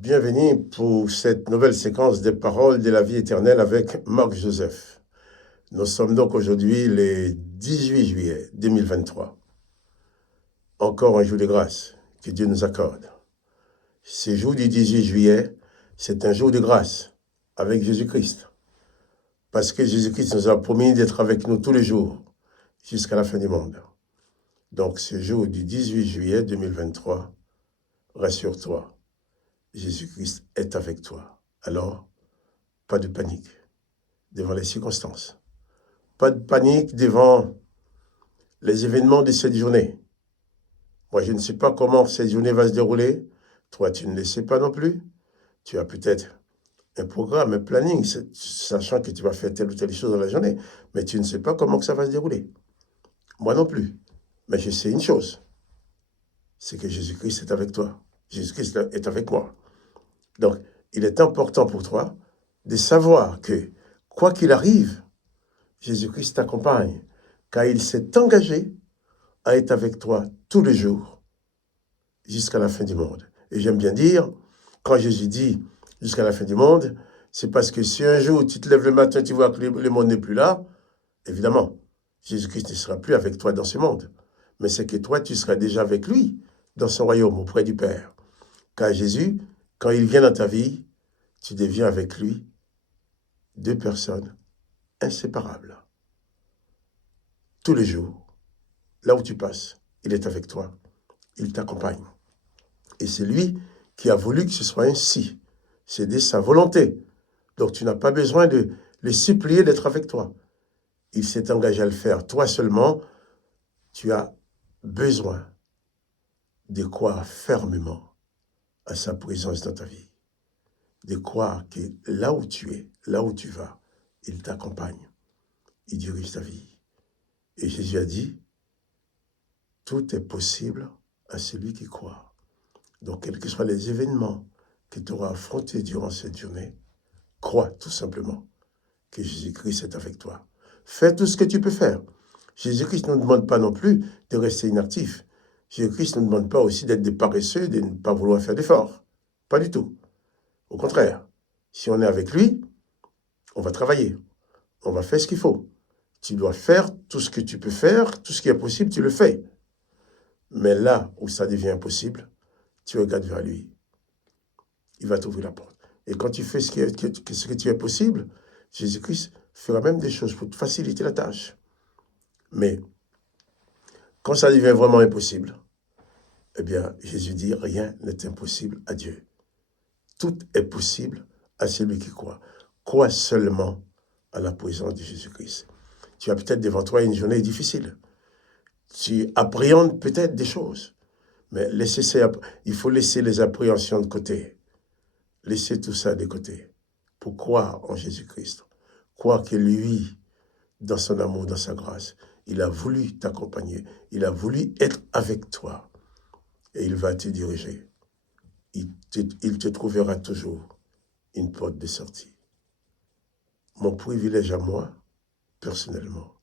Bienvenue pour cette nouvelle séquence des paroles de la vie éternelle avec Marc Joseph. Nous sommes donc aujourd'hui le 18 juillet 2023. Encore un jour de grâce que Dieu nous accorde. Ce jour du 18 juillet, c'est un jour de grâce avec Jésus-Christ. Parce que Jésus-Christ nous a promis d'être avec nous tous les jours jusqu'à la fin du monde. Donc ce jour du 18 juillet 2023, rassure-toi. Jésus-Christ est avec toi. Alors, pas de panique devant les circonstances. Pas de panique devant les événements de cette journée. Moi, je ne sais pas comment cette journée va se dérouler. Toi, tu ne le sais pas non plus. Tu as peut-être un programme, un planning, sachant que tu vas faire telle ou telle chose dans la journée. Mais tu ne sais pas comment que ça va se dérouler. Moi non plus. Mais je sais une chose. C'est que Jésus-Christ est avec toi. Jésus-Christ est avec moi. Donc, il est important pour toi de savoir que, quoi qu'il arrive, Jésus-Christ t'accompagne, car il s'est engagé à être avec toi tous les jours, jusqu'à la fin du monde. Et j'aime bien dire, quand Jésus dit jusqu'à la fin du monde, c'est parce que si un jour tu te lèves le matin, tu vois que le monde n'est plus là, évidemment, Jésus-Christ ne sera plus avec toi dans ce monde. Mais c'est que toi, tu seras déjà avec lui dans son royaume, auprès du Père. Car Jésus, quand il vient dans ta vie, tu deviens avec lui deux personnes inséparables. Tous les jours, là où tu passes, il est avec toi, il t'accompagne. Et c'est lui qui a voulu que ce soit ainsi. C'est de sa volonté. Donc tu n'as pas besoin de le supplier d'être avec toi. Il s'est engagé à le faire. Toi seulement, tu as besoin de croire fermement à sa présence dans ta vie. De croire que là où tu es, là où tu vas, il t'accompagne. Il dirige ta vie. Et Jésus a dit, tout est possible à celui qui croit. Donc, quels que soient les événements que tu auras affrontés durant cette journée, crois tout simplement que Jésus-Christ est avec toi. Fais tout ce que tu peux faire. Jésus-Christ ne nous demande pas non plus de rester inactif. Jésus-Christ ne nous demande pas aussi d'être des paresseux, de ne pas vouloir faire d'efforts. Pas du tout. Au contraire, si on est avec lui, on va travailler. On va faire ce qu'il faut. Tu dois faire tout ce que tu peux faire, tout ce qui est possible, tu le fais. Mais là où ça devient impossible, tu regardes vers lui. Il va t'ouvrir la porte. Et quand tu fais ce que tu es possible, Jésus-Christ fera même des choses pour te faciliter la tâche. Mais quand ça devient vraiment impossible, eh bien, Jésus dit, rien n'est impossible à Dieu. Tout est possible à celui qui croit. Crois seulement à la présence de Jésus-Christ. Tu as peut-être devant toi une journée difficile. Tu appréhendes peut-être des choses. Mais il faut laisser les appréhensions de côté. Laissez tout ça de côté pour croire en Jésus-Christ. Croire que lui, dans son amour, dans sa grâce, il a voulu t'accompagner. Il a voulu être avec toi. Et il va te diriger. Il te trouvera toujours une porte de sortie. Mon privilège à moi, personnellement,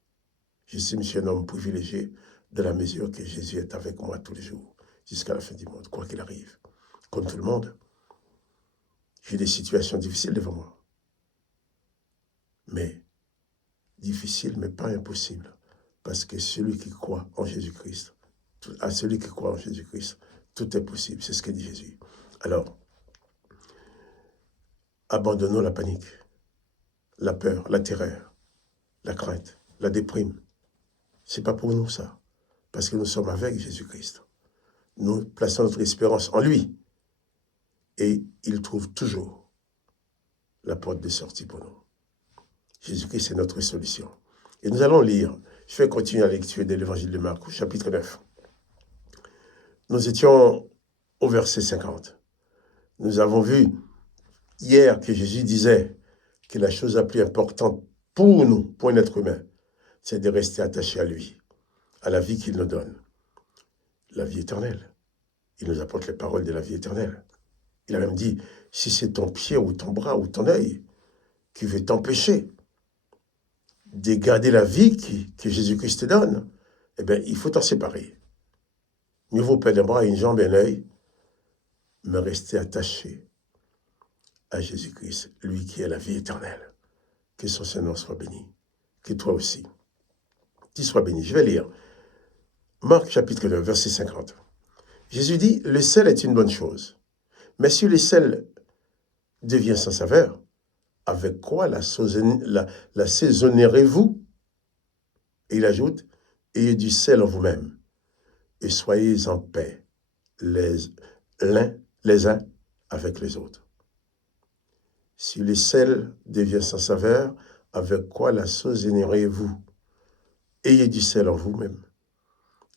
je suis un homme privilégié de la mesure que Jésus est avec moi tous les jours, jusqu'à la fin du monde, quoi qu'il arrive. Comme tout le monde, j'ai des situations difficiles devant moi. Mais difficiles, mais pas impossibles. Parce que celui qui croit en Jésus-Christ, à celui qui croit en Jésus-Christ, tout est possible. C'est ce que dit Jésus. Alors, abandonnons la panique, la peur, la terreur, la crainte, la déprime. Ce n'est pas pour nous ça. Parce que nous sommes avec Jésus-Christ. Nous plaçons notre espérance en lui. Et il trouve toujours la porte de sortie pour nous. Jésus-Christ est notre solution. Et nous allons lire, je vais continuer la lecture de l'évangile de Marc, chapitre 9. Nous étions au verset 50. Nous avons vu hier que Jésus disait que la chose la plus importante pour nous, pour un être humain, c'est de rester attaché à lui, à la vie qu'il nous donne, la vie éternelle. Il nous apporte les paroles de la vie éternelle. Il a même dit, si c'est ton pied ou ton bras ou ton œil qui veut t'empêcher de garder la vie que Jésus-Christ te donne, eh bien, il faut t'en séparer. Mieux vaut perdre un bras, une jambe et un œil, mais rester attaché à Jésus-Christ, lui qui est la vie éternelle. Que son Saint-Nom soit béni. Que toi aussi, tu sois béni. Je vais lire Marc chapitre 9, verset 50. Jésus dit, le sel est une bonne chose. Mais si le sel devient sans saveur, avec quoi l'assaisonnerez-vous? Et il ajoute, ayez du sel en vous-même et soyez en paix les uns avec les autres. Si le sel devient sans saveur, avec quoi l'assaisonnerez-vous? Ayez du sel en vous-même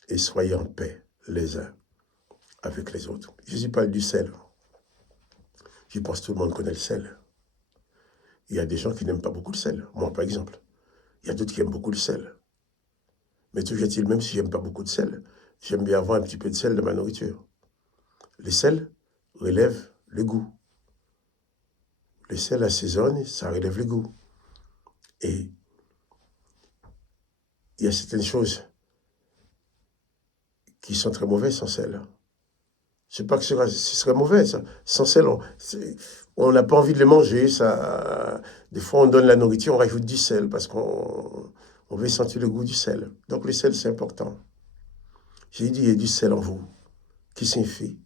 et soyez en paix les uns avec les autres. Jésus parle du sel. Je pense que tout le monde connaît le sel. Il y a des gens qui n'aiment pas beaucoup le sel. Moi, par exemple. Il y a d'autres qui aiment beaucoup le sel. Mais toujours est-il, même si j'aime pas beaucoup de sel, j'aime bien avoir un petit peu de sel dans ma nourriture. Le sel relève le goût. Le sel assaisonne, ça relève le goût. Et il y a certaines choses qui sont très mauvaises sans sel. Je ne sais pas que ce serait mauvais, ça. Sans sel, on n'a pas envie de les manger. Des fois, on donne la nourriture, on rajoute du sel parce qu'on veut sentir le goût du sel. Donc, le sel, c'est important. J'ai dit, il y a du sel en vous. Qui signifie?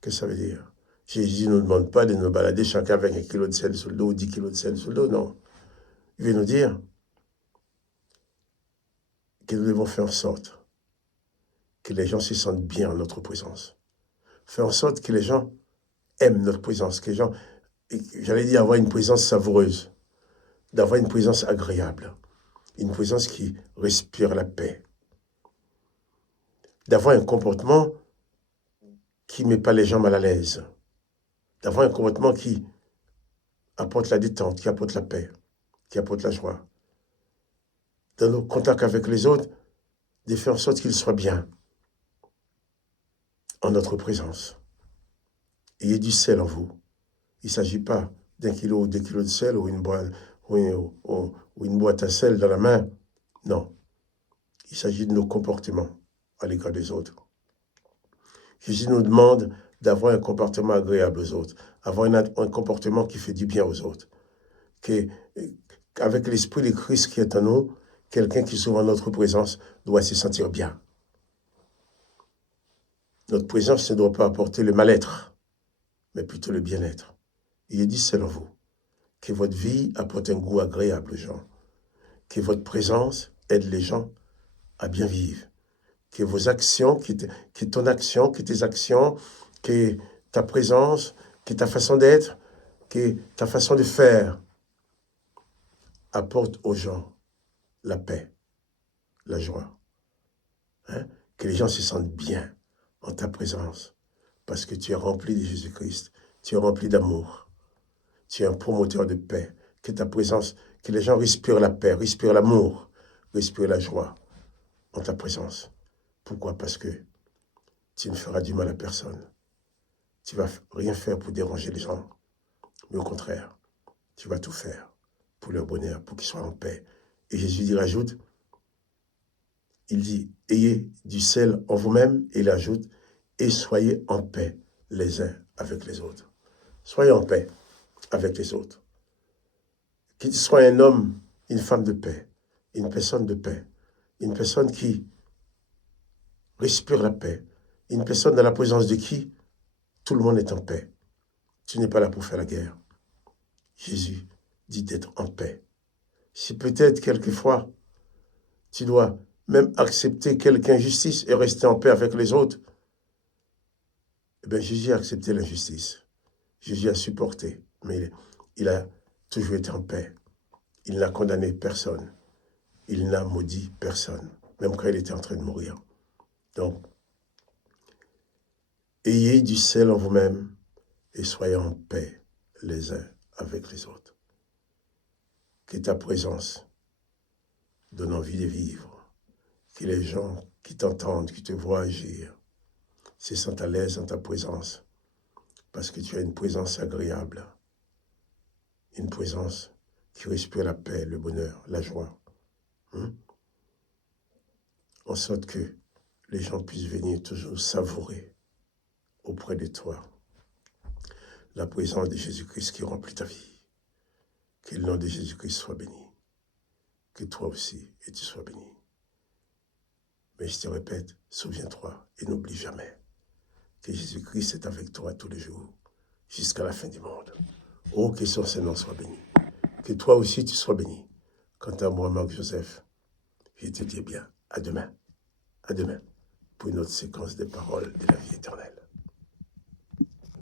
Qu'est-ce que ça veut dire? Jésus ne nous demande pas de nous balader chacun avec 1 kilo de sel sur le dos ou 10 kilos de sel sur le dos, non. Il veut nous dire que nous devons faire en sorte que les gens se sentent bien en notre présence. Faire en sorte que les gens aiment notre présence, que les gens, j'allais dire, avoir une présence savoureuse, d'avoir une présence agréable, une présence qui respire la paix, d'avoir un comportement qui ne met pas les gens mal à l'aise, d'avoir un comportement qui apporte la détente, qui apporte la paix, qui apporte la joie. Dans nos contacts avec les autres, de faire en sorte qu'ils soient bien en notre présence. Ayez du sel en vous. Il ne s'agit pas d'1 kilo ou 2 kilos de sel ou une boîte à sel dans la main. Non. Il s'agit de nos comportements à l'égard des autres. Jésus nous demande d'avoir un comportement agréable aux autres, avoir un comportement qui fait du bien aux autres. Avec l'esprit de Christ qui est en nous, quelqu'un qui se trouve en notre présence doit se sentir bien. Notre présence ne doit pas apporter le mal-être, mais plutôt le bien-être. Il est dit sel en vous. Que votre vie apporte un goût agréable aux gens. Que votre présence aide les gens à bien vivre. Que vos actions, que ton action, que tes actions, que ta présence, que ta façon d'être, que ta façon de faire apporte aux gens la paix, la joie. Que les gens se sentent bien en ta présence parce que tu es rempli de Jésus-Christ, tu es rempli d'amour, tu es un promoteur de paix, que ta présence, que les gens respirent la paix, respirent l'amour, respirent la joie en ta présence. Pourquoi? Parce que tu ne feras du mal à personne. Tu ne vas rien faire pour déranger les gens, mais au contraire, tu vas tout faire pour leur bonheur, pour qu'ils soient en paix. Et Jésus y rajoute, il dit, ayez du sel en vous-même, et il ajoute, et soyez en paix les uns avec les autres. Soyez en paix avec les autres. Qu'il soit un homme, une femme de paix, une personne de paix, une personne qui respire la paix, une personne dans la présence de qui tout le monde est en paix. Tu n'es pas là pour faire la guerre. Jésus dit d'être en paix. Si peut-être quelquefois, tu dois même accepter quelque injustice et rester en paix avec les autres, eh bien Jésus a accepté l'injustice. Jésus a supporté, mais il a toujours été en paix. Il n'a condamné personne. Il n'a maudit personne, même quand il était en train de mourir. Donc, ayez du sel en vous-même et soyez en paix les uns avec les autres. Que ta présence donne envie de vivre. Que les gens qui t'entendent, qui te voient agir, se sentent à l'aise en ta présence. Parce que tu as une présence agréable. Une présence qui respire la paix, le bonheur, la joie. En sorte que les gens puissent venir toujours savourer auprès de toi la présence de Jésus-Christ qui remplit ta vie. Que le nom de Jésus-Christ soit béni. Que toi aussi, et tu sois béni. Mais je te répète, souviens-toi et n'oublie jamais que Jésus-Christ est avec toi tous les jours, jusqu'à la fin du monde. Oh, que son Seigneur soit béni. Que toi aussi tu sois béni. Quant à moi, Marc Joseph, je te dis bien, à demain, pour une autre séquence de paroles de la vie éternelle.